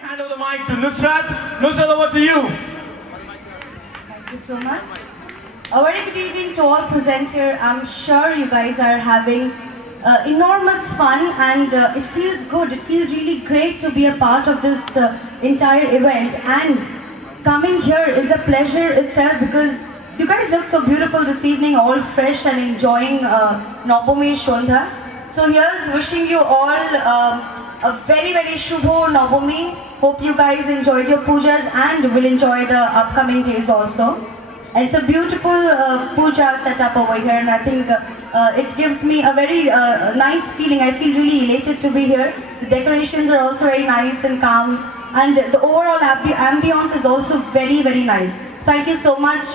Hand over the mic to Nusrat. Nusrat, over to you. Thank you so much. A very good evening to all present here. I'm sure you guys are having enormous fun and it feels good. It feels really great to be a part of this entire event, and coming here is a pleasure itself because you guys look so beautiful this evening, all fresh and enjoying Navami Shondha. So here's wishing you all a very Shubho Navami. Hope you guys enjoyed your pujas and will enjoy the upcoming days also. And it's a beautiful puja set up over here, and I think it gives me a very nice feeling. I feel really elated to be here. The decorations are also very nice and calm, and the overall ambience is also very nice. Thank you so much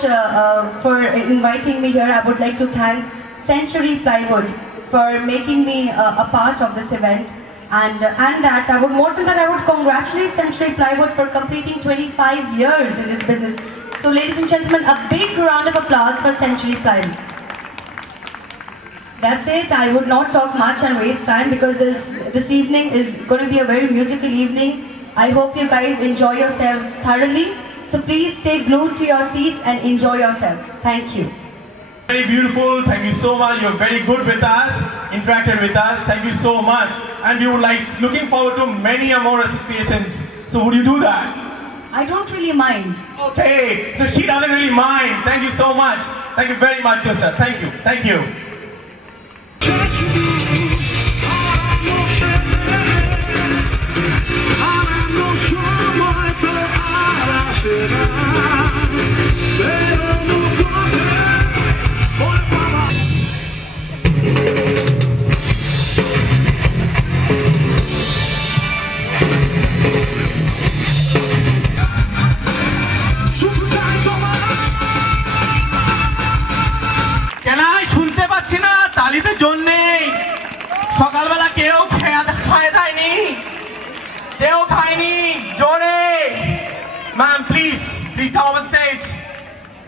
for inviting me here. I would like to thank Century Plywood for making me a part of this event. And that I would, more than that, I would congratulate Century Plywood for completing 25 years in this business. So ladies and gentlemen, a big round of applause for Century Plywood. That's it. I would not talk much and waste time because this evening is going to be a very musical evening. I hope you guys enjoy yourselves thoroughly. So please stay glued to your seats and enjoy yourselves. Thank you. Very beautiful. Thank you so much. You're very good with us, interacted with us. Thank you so much. And we would looking forward to many more associations. So would you do that? I don't really mind. Okay. So she doesn't really mind. Thank you so much. Thank you very much, Nusrat. Thank you. Thank you. তালিতে জোর নেই সকালবেলা কেউ খায় দেয়নি কেউ খায়নি জোরে ma'am please come on stage.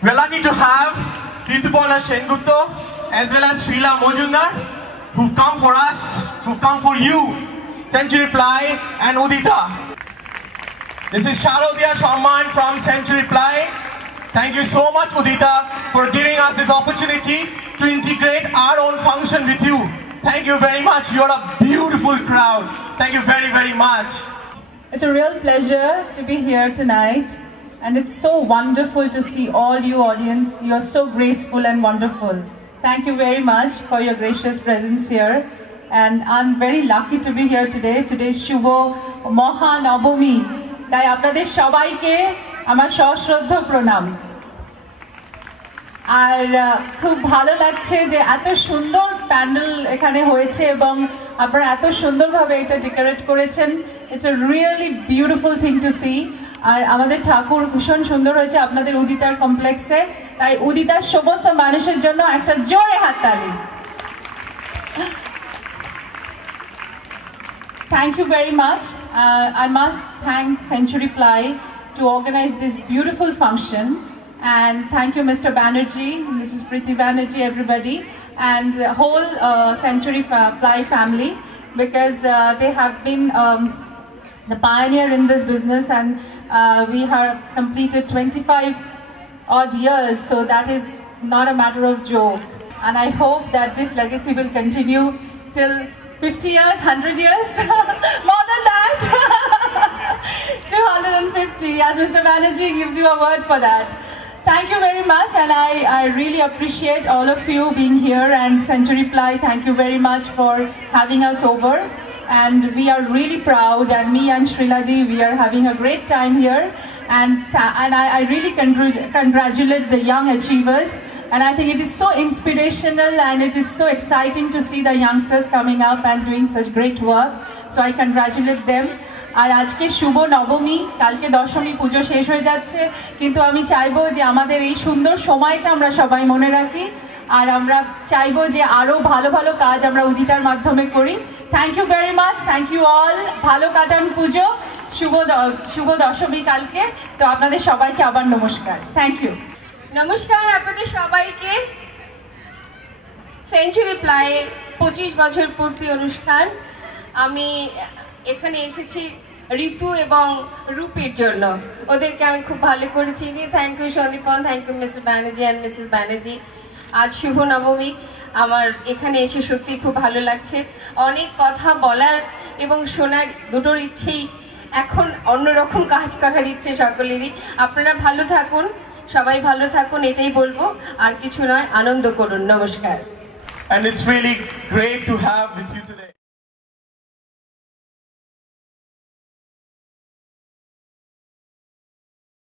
We're lucky to have Ritupona Sengupta as well as Srila Mojumdar who've come for us, who've come for you, Century Ply and Udita. This is Sharodya Sharman from Century Ply. Thank you so much, Udita, for giving us this opportunity to integrate our own function with you. Thank you very much. You're a beautiful crowd. Thank you very much. It's a real pleasure to be here tonight, and it's so wonderful to see all you audience. You're so graceful and wonderful. Thank you very much for your gracious presence here, and I'm very lucky to be here today. Today's Shubho Moha Navami. তাই আপনাদের সবাইকে আমার সশ্রদ্ধ প্রণাম। আর খুব ভালো লাগছে যে এত সুন্দর প্যান্ডেল এখানে হয়েছে এবং আপনারা এত সুন্দরভাবে এটা ডেকোরেট করেছেন। It's a really beautiful thing to see. আর আমাদের ঠাকুর ভীষণ সুন্দর হয়েছে আপনাদের উদিতার কমপ্লেক্সে। তাই উদিতার সমস্ত মানুষের জন্য একটা জোরে হাততালি। Thank you very much. I must thank Century Ply to organize this beautiful function, and thank you Mr. Banerjee, Mrs. Priti Banerjee, everybody, and the whole Century Ply family, because they have been the pioneer in this business, and we have completed 25 odd years, so that is not a matter of joke, and I hope that this legacy will continue till 50 years, 100 years, more than that, 250, as Mr. Banerjee gives you a word for that. Thank you very much, and I really appreciate all of you being here, and Century Ply, thank you very much for having us over, and we are really proud, and me and Sriladi, we are having a great time here, and I really congratulate the young achievers. And I think it is so inspirational and it is so exciting to see the youngsters coming up and doing such great work. So I congratulate them. আর আজকে শুভ নবমী, কালকে দশমী, পুজো শেষ হয়ে যাচ্ছে, কিন্তু আমি চাইবো যে আমাদের এই সুন্দর সময়টা আমরা সবাই মনে রাখি, আর আমরা চাইবো যে আরো ভালো কাজ আমরা উদিতার মাধ্যমে করি। Thank you very much, thank you all. ভালো কাটান পুজো, শুভ দশমী কালকে। তো আপনাদের সবাইকে আবার নমস্কার। Thank you. নমস্কার আপনাদের সবাইকে। সেঞ্চুরি প্লাইয়ের 25 বছর পূর্তি অনুষ্ঠান। আমি এখানে এসেছি ঋতু এবং রূপের জন্য। ওদেরকে আমি খুব ভালো করে চিনি। Thank you Sandipan, thank you Mr Banerjee and Mrs Banerjee. আজ শুভ নবমী, আমার এখানে এসে সত্যি খুব ভালো লাগছে। অনেক কথা বলার এবং শোনার দুটোর ইচ্ছেই, এখন অন্যরকম কাজ করার ইচ্ছে সকলেরই। আপনারা ভালো থাকুন, সবাই ভালো থাকুন, এটাই বলবো, আর কিছু নয়। আনন্দ করুন। নমস্কার। And it's really great to have with you today.